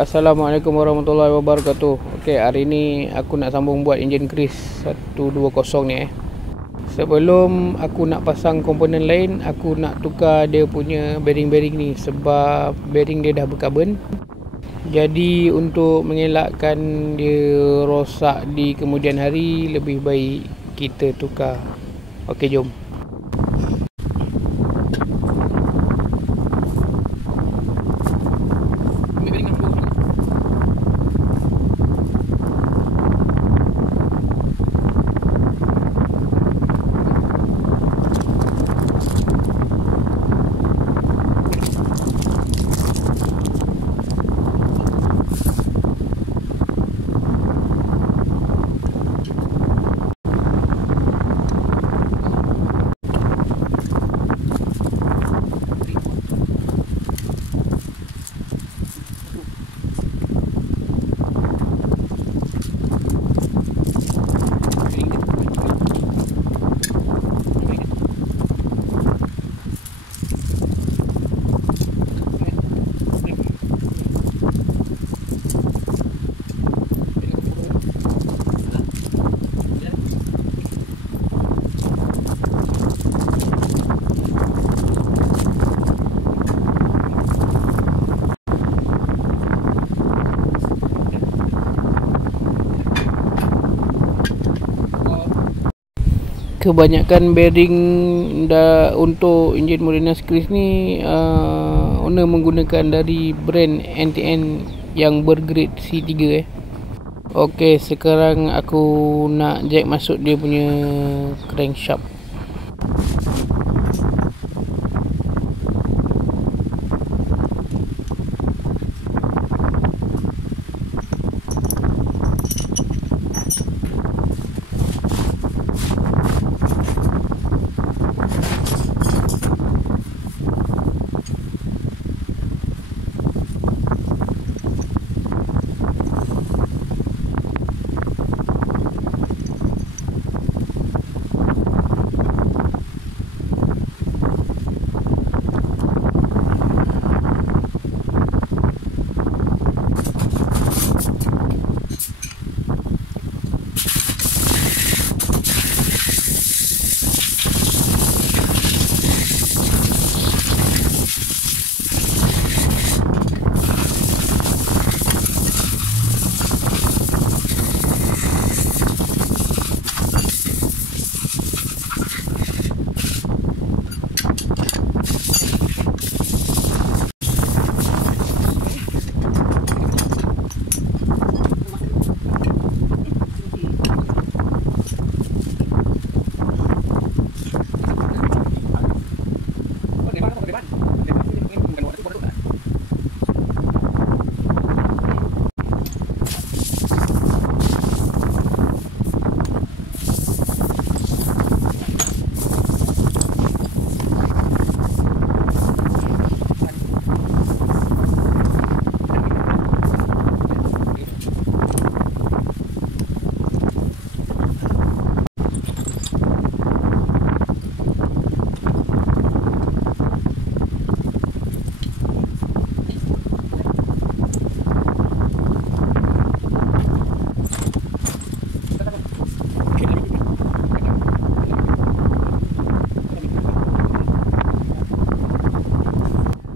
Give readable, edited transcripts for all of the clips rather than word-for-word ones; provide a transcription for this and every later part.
Assalamualaikum warahmatullahi wabarakatuh. Okey, hari ni aku nak sambung buat enjin Chris 120 ni Sebelum aku nak pasang komponen lain, aku nak tukar dia punya bearing-bearing ni sebab bearing dia dah berkarbon. Jadi untuk mengelakkan dia rosak di kemudian hari, lebih baik kita tukar. Okey, jom. Kebanyakan bearing untuk enjin Mulinas Chris ni owner menggunakan dari brand NTN yang bergrade C3 Okey, sekarang aku nak jack masuk dia punya crankshaft.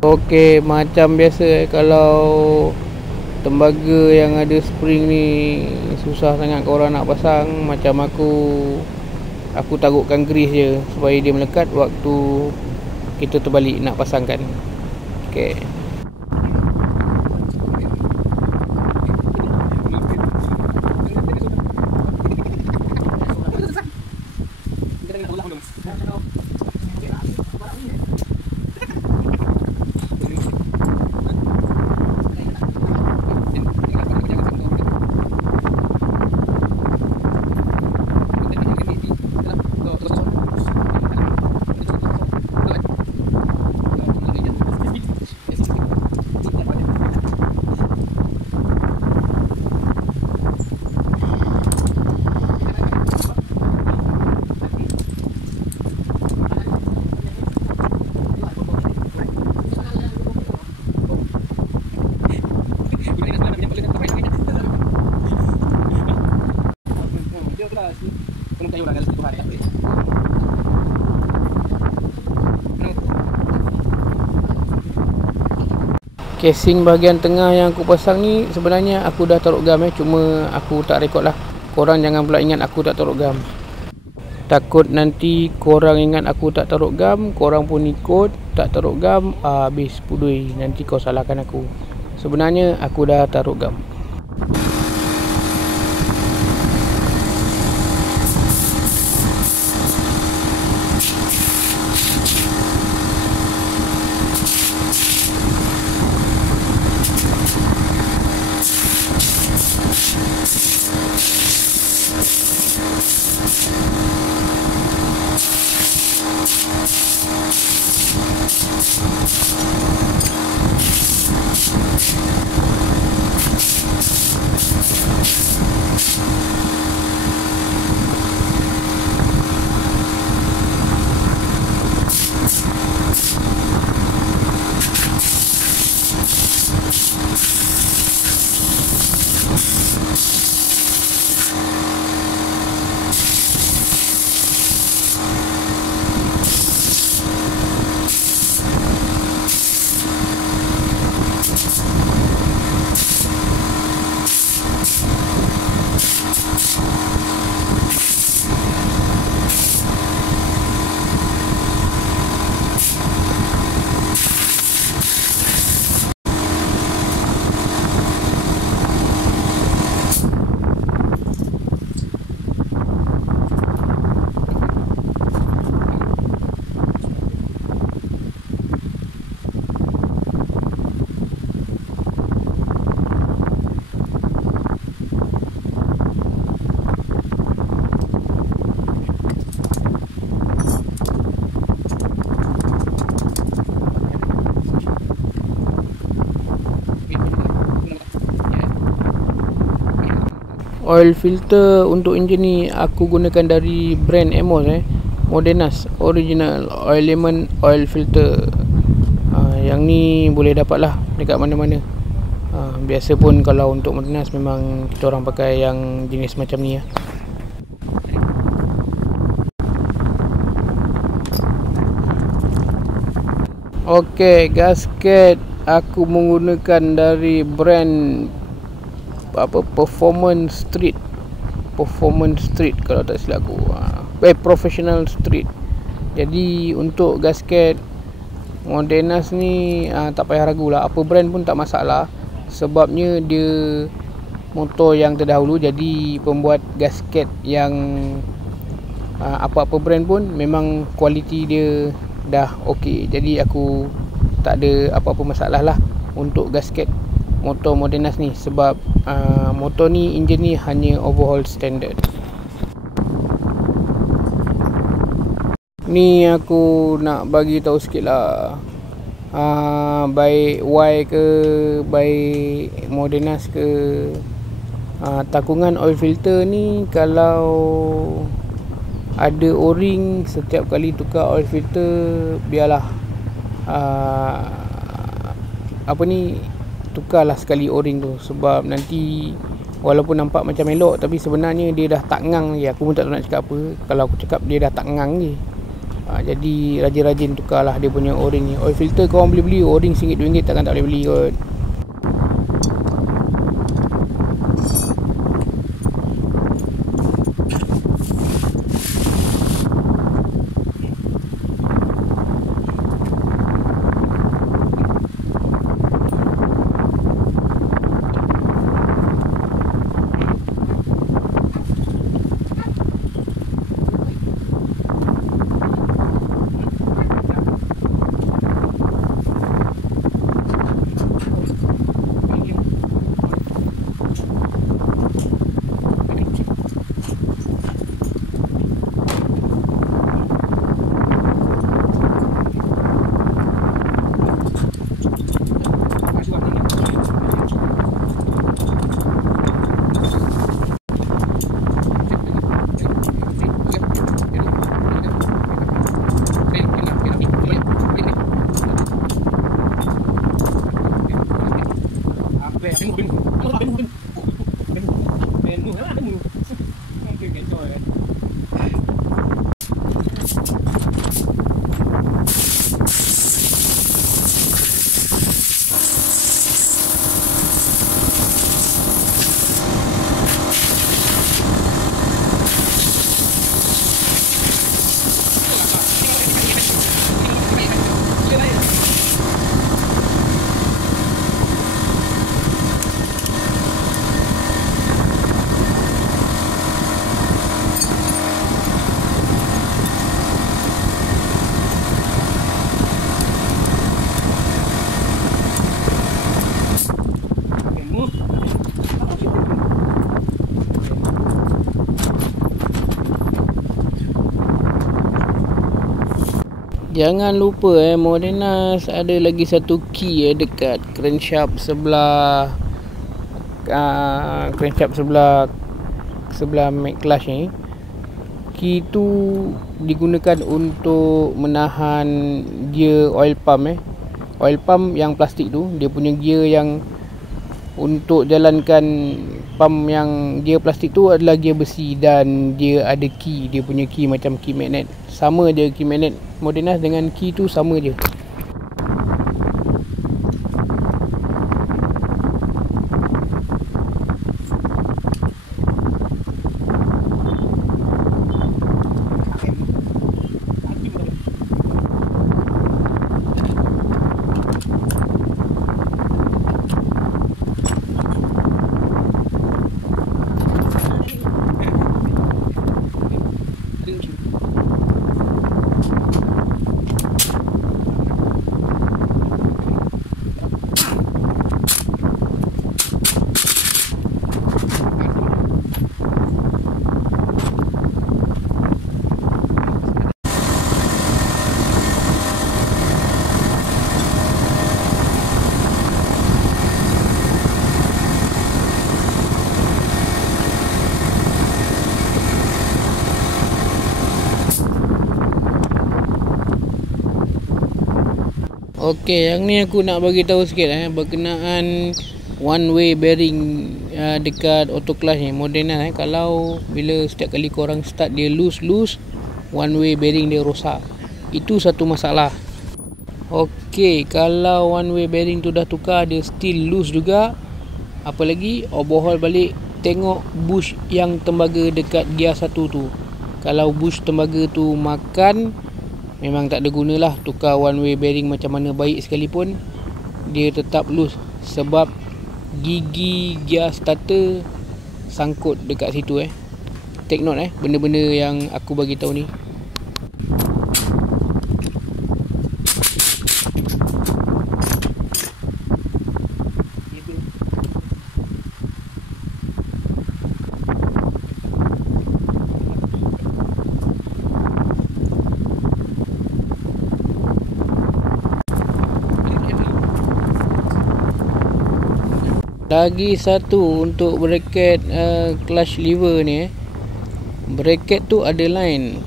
Okey, macam biasa kalau tembaga yang ada spring ni susah sangat korang nak pasang, macam aku taruhkan grease je supaya dia melekat waktu kita terbalik nak pasangkan. Okey. Casing bahagian tengah yang aku pasang ni sebenarnya aku dah taruh gam cuma aku tak rekod lah. Korang jangan pula ingat aku tak taruh gam. Takut nanti korang ingat aku tak taruh gam, korang pun ikut tak taruh gam, habis pudui. Nanti kau salahkan aku. Sebenarnya aku dah taruh gam. Oil filter untuk enjin ni aku gunakan dari brand Amos Modenas Original Element Oil Filter. Yang ni boleh dapat lah dekat mana-mana. Biasa pun kalau untuk Modenas memang kita orang pakai yang jenis macam ni ya. Okey, gasket aku menggunakan dari brand Performance Street kalau tak silap aku. Professional Street. Jadi untuk gasket Modenas ni tak payah ragu lah, apa brand pun tak masalah. Sebabnya dia motor yang terdahulu, jadi pembuat gasket yang apa-apa brand pun memang kualiti dia dah okey. Jadi aku tak ada apa-apa masalah lah untuk gasket motor Modenas ni. Sebab motor ni, enjin ni hanya overhaul standard. Ni aku nak bagi tahu sikit lah, baik Y ke baik Modenas ke, takungan oil filter ni kalau ada o-ring setiap kali tukar oil filter, biarlah tukarlah sekali o-ring tu. Sebab nanti walaupun nampak macam elok, tapi sebenarnya dia dah tak ngang je. Aku pun tak tahu nak cakap apa kalau aku cakap dia dah tak ngang je. Jadi rajin-rajin tukarlah dia punya o-ring ni. Oil filter korang boleh beli, o-ring RM1-RM2 takkan tak boleh beli kot. Jangan lupa Modenas ada lagi satu key dekat crankshaft sebelah crankshaft sebelah mag clutch ni. Key tu digunakan untuk menahan gear oil pump Oil pump yang plastik tu, dia punya gear yang untuk jalankan pump yang gear plastik tu adalah gear besi, dan dia ada key, dia punya key macam key magnet. Sama je key magnet Modenas dengan key tu sama je. Okey, yang ni aku nak bagi tahu sikit berkenaan one way bearing dekat auto clutch ni Modenas kalau bila setiap kali korang start dia loose one way bearing dia rosak. Itu satu masalah. Okey, kalau one way bearing tu dah tukar dia still loose juga, apa lagi overhaul balik, tengok bush yang tembaga dekat gear 1 tu. Kalau bush tembaga tu makan, memang tak ada gunalah tukar one way bearing macam mana baik sekalipun, dia tetap loose sebab gigi gear starter sangkut dekat situ. Take note benda-benda yang aku bagi tahu ni. Lagi satu untuk bracket clutch lever ni bracket tu ada line,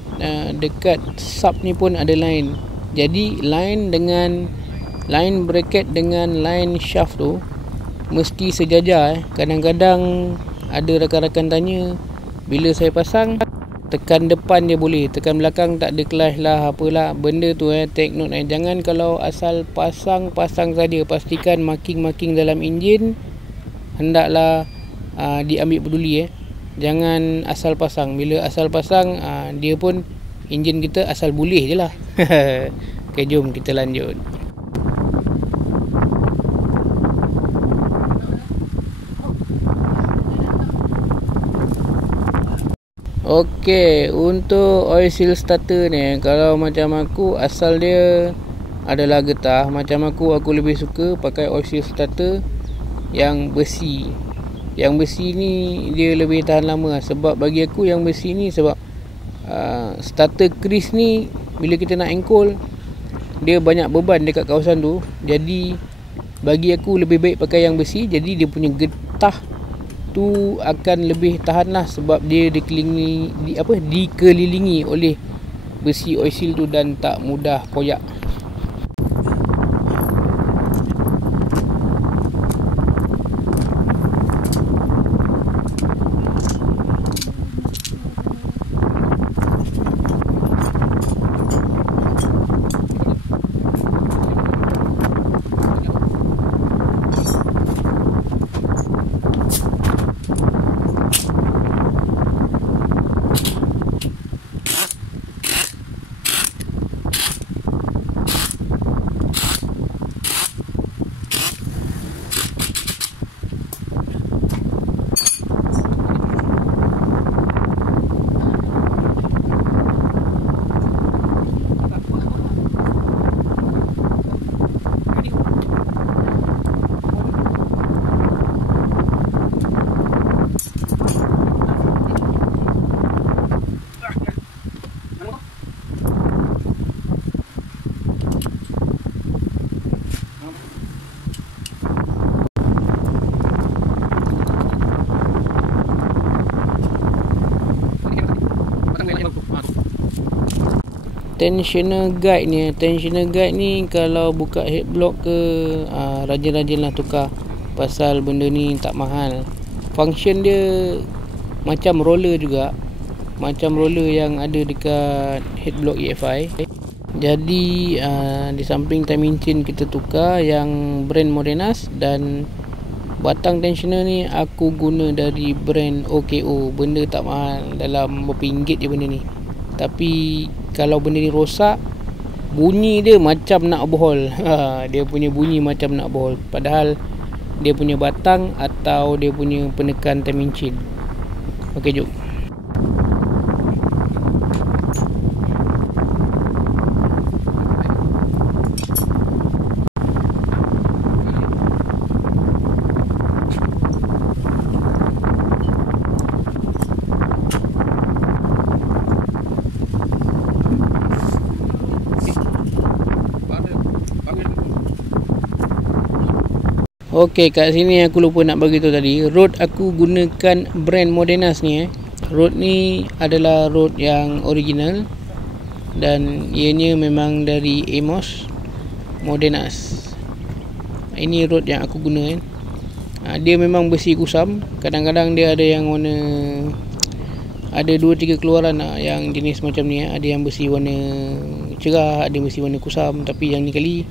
dekat sub ni pun ada line. Jadi line bracket dengan line shaft tu mesti sejajar. Kadang-kadang ada rakan-rakan tanya, bila saya pasang tekan depan dia boleh, tekan belakang tak ada clutch lah apalah. Benda tu take note jangan kalau asal pasang saja. Pastikan marking dalam enjin hendaklah diambil peduli. Jangan asal pasang. Bila asal pasang dia pun enjin kita asal boleh je lah. Okay, jom kita lanjut. Okey, untuk oil seal starter ni kalau macam aku asal dia adalah getah, macam aku lebih suka pakai oil seal starter yang besi. Yang besi ni dia lebih tahan lama sebab bagi aku yang besi ni sebab starter crease ni bila kita nak engkol dia banyak beban dekat kawasan tu. Jadi bagi aku lebih baik pakai yang besi, jadi dia punya getah tu akan lebih tahan lah sebab dia dikelilingi oleh besi oil seal tu dan tak mudah koyak. tensioner guide ni. Tensioner guide ni kalau buka head block ke, rajin-rajin lah tukar, pasal benda ni tak mahal. Function dia macam roller juga, macam roller yang ada dekat head block EFI. Jadi di samping timing chain kita tukar yang brand Modenas, dan batang tensioner ni aku guna dari brand OKO. Benda tak mahal, dalam berapa ringgit je benda ni. Tapi kalau benda ni rosak, bunyi dia macam nak bohol. Dia punya bunyi macam nak bohol, padahal dia punya batang atau dia punya penekan timing chain. Okey, jom. Okey, kat sini aku lupa nak bagi tahu tadi, rod aku gunakan brand Modenas ni. Rod ni adalah rod yang original dan ianya memang dari Amos Modenas. Ini rod yang aku guna dia memang besi kusam. Kadang-kadang dia ada yang warna, ada 2-3 keluaran yang jenis macam ni. Ada yang besi warna cerah, ada yang besi warna kusam. Tapi yang ni kali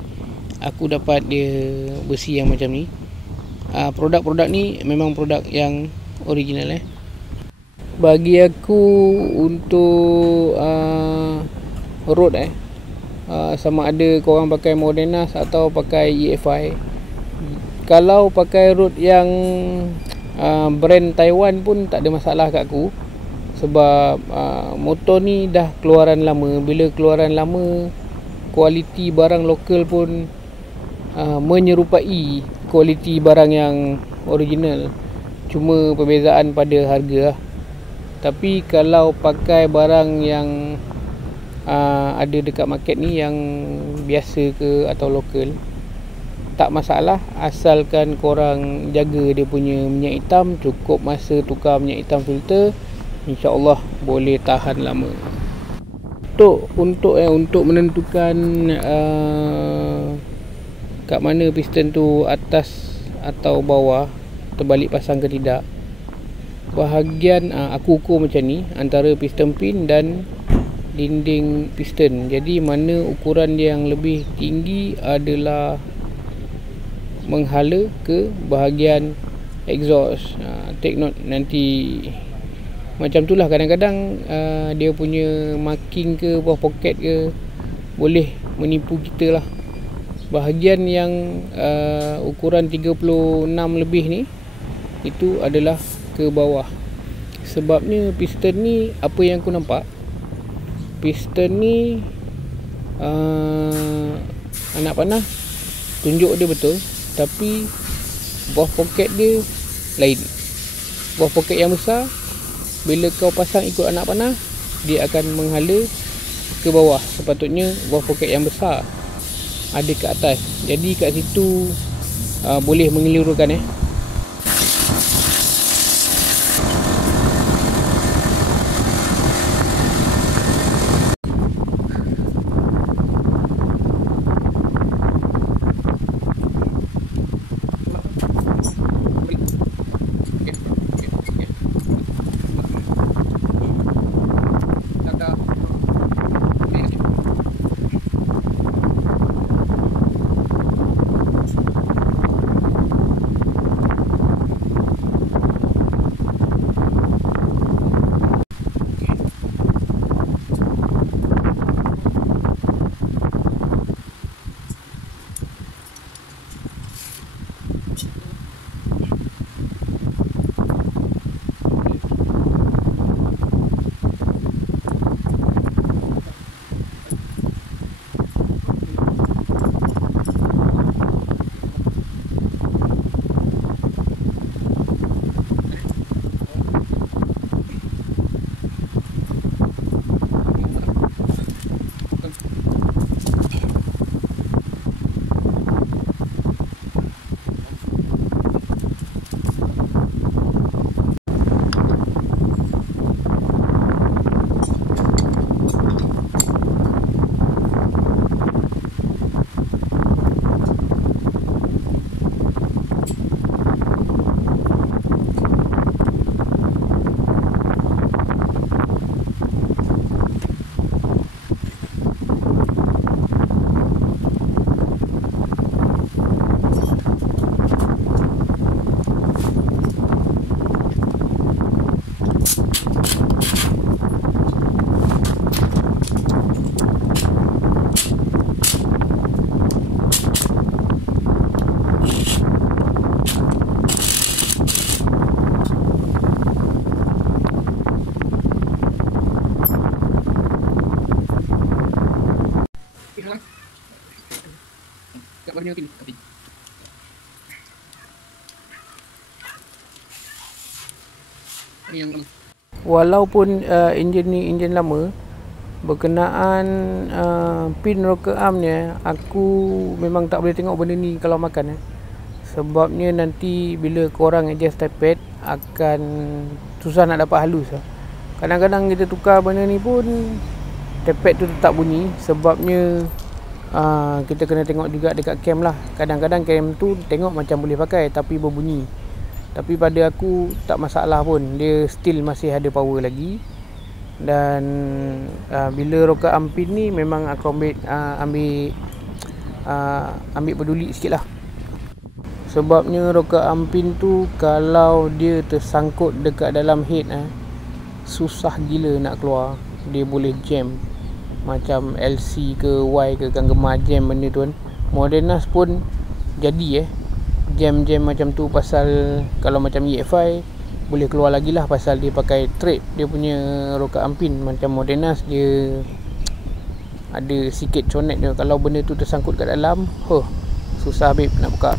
aku dapat dia besi yang macam ni. Produk-produk ni memang produk yang original. Bagi aku untuk road sama ada korang pakai Modenas atau pakai EFI. Kalau pakai road yang brand Taiwan pun tak ada masalah kat aku, sebab motor ni dah keluaran lama. Bila keluaran lama, kualiti barang lokal pun menyerupai kualiti barang yang original. Cuma perbezaan pada harga lah. Tapi kalau pakai barang yang ada dekat market ni, yang biasa ke atau lokal, tak masalah, asalkan korang jaga dia punya minyak hitam, cukup masa tukar minyak hitam filter, insya-Allah boleh tahan lama. Untuk menentukan kat mana piston tu atas atau bawah, terbalik pasang ke tidak, bahagian aku ukur macam ni, antara piston pin dan dinding piston. Jadi mana ukuran yang lebih tinggi adalah menghala ke bahagian exhaust. Take note nanti macam tu lah. Kadang-kadang dia punya marking ke bawah poket ke boleh menipu kita lah. Bahagian yang ukuran 36 lebih ni, itu adalah ke bawah. Sebabnya piston ni, apa yang aku nampak, piston ni anak panah tunjuk dia betul, tapi bawah poket dia lain. Bawah poket yang besar, bila kau pasang ikut anak panah, dia akan menghala ke bawah. Sepatutnya bawah poket yang besar ada ke atas. Jadi kat situ boleh mengelirukan. punya pin tapi ini yang lama. Walaupun enjin ni enjin lama, berkenaan pin rocker arm ni, aku memang tak boleh tengok benda ni kalau makan. Sebabnya nanti bila korang adjust type pad akan susah nak dapat halus. Kadang-kadang kita tukar benda ni pun type pad tu tetap bunyi. Sebabnya kita kena tengok juga dekat cam lah. Kadang-kadang cam tu tengok macam boleh pakai tapi berbunyi. Tapi pada aku tak masalah pun, dia still masih ada power lagi. Dan bila rocker arm pin ni memang aku ambil peduli sikit lah. Sebabnya rocker arm pin tu kalau dia tersangkut dekat dalam head, susah gila nak keluar. Dia boleh jam, macam LC ke Y ke kan gemar jam benda tu kan. Modernas pun jadi jam-jam macam tu, pasal kalau macam EFI boleh keluar lagi lah pasal dia pakai trap dia punya rocker arm pin. Macam Modernas dia ada sikit conet dia, kalau benda tu tersangkut kat dalam, susah babe nak buka.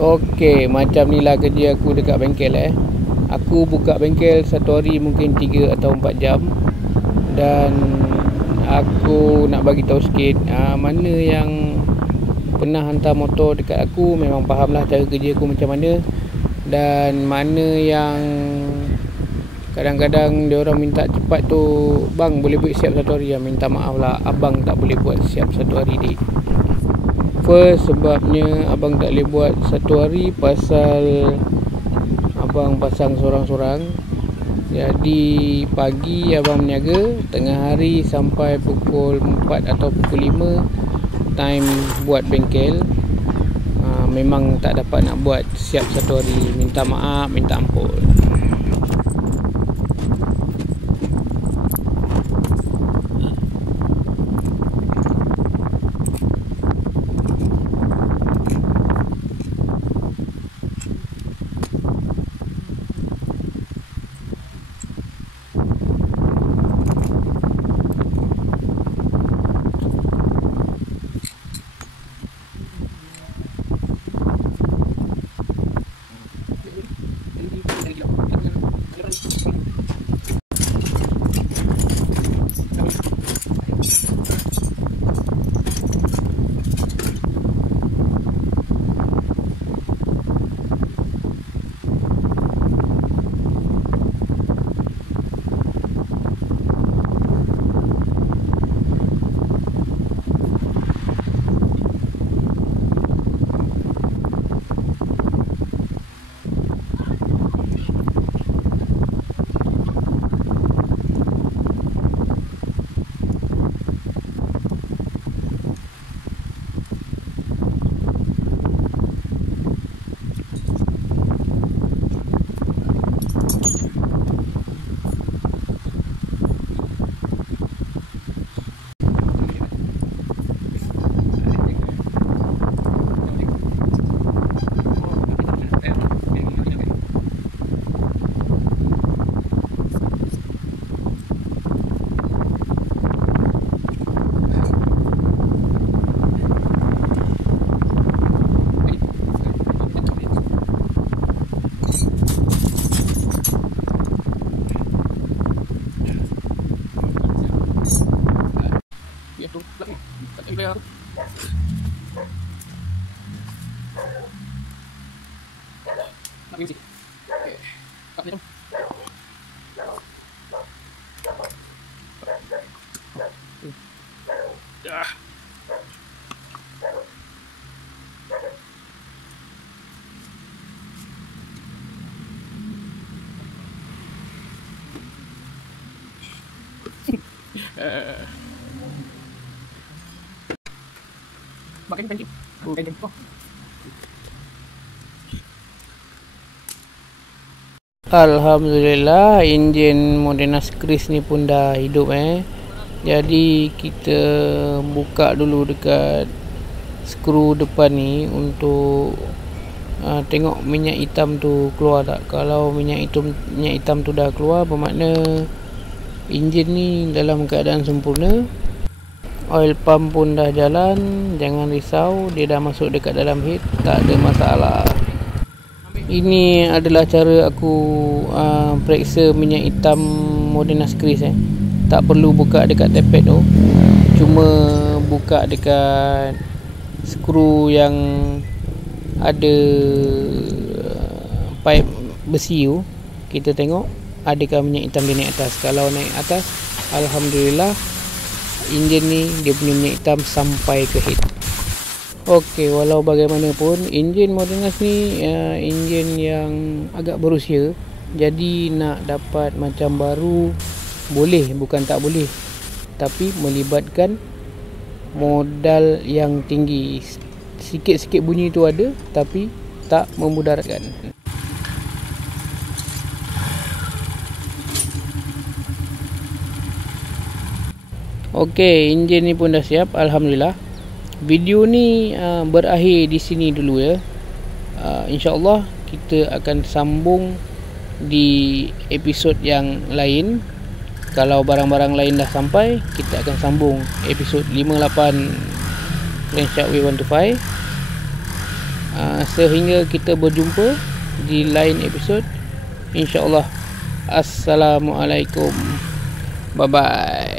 Okey, macam ni lah kerja aku dekat bengkel. Aku buka bengkel satu hari mungkin 3 atau 4 jam. Dan aku nak bagi tahu sikit, mana yang pernah hantar motor dekat aku memang faham lah cara kerja aku macam mana. Dan mana yang kadang-kadang dia orang minta cepat tu, bang boleh buat siap satu hari. Minta maaf lah, abang tak boleh buat siap satu hari dik. First, sebabnya abang tak boleh buat satu hari pasal abang pasang sorang-sorang. Jadi pagi abang meniaga, tengah hari sampai pukul 4 atau pukul 5 time buat bengkel. Memang tak dapat nak buat siap satu hari. Minta maaf, minta ampun. Makan tadi. Bukan kok. Alhamdulillah, enjin Modenas Kris ni pun dah hidup Jadi kita buka dulu dekat skru depan ni untuk tengok minyak hitam tu keluar tak. Kalau minyak hitam tu dah keluar, bermakna enjin ni dalam keadaan sempurna. Oil pump pun dah jalan. Jangan risau, dia dah masuk dekat dalam head, tak ada masalah. Ini adalah cara aku periksa minyak hitam Modenas Kris Tak perlu buka dekat tappet tu, cuma buka dekat skru yang ada pipe besi tu. Kita tengok adakah minyak hitam dia naik atas. Kalau naik atas, alhamdulillah, enjin ni dia punya minyak hitam sampai ke head. Okey, walau bagaimanapun, enjin Modenas ni enjin yang agak berusia. Jadi nak dapat macam baru boleh, bukan tak boleh, tapi melibatkan modal yang tinggi. Sikit-sikit bunyi tu ada, tapi tak memudaratkan. Okey, enjin ni pun dah siap, alhamdulillah. Video ni berakhir di sini dulu ya. InsyaAllah kita akan sambung di episod yang lain. Kalau barang-barang lain dah sampai, kita akan sambung episod 58 Crankshaft W125. Sehingga kita berjumpa di lain episod, InsyaAllah. Assalamualaikum. Bye bye.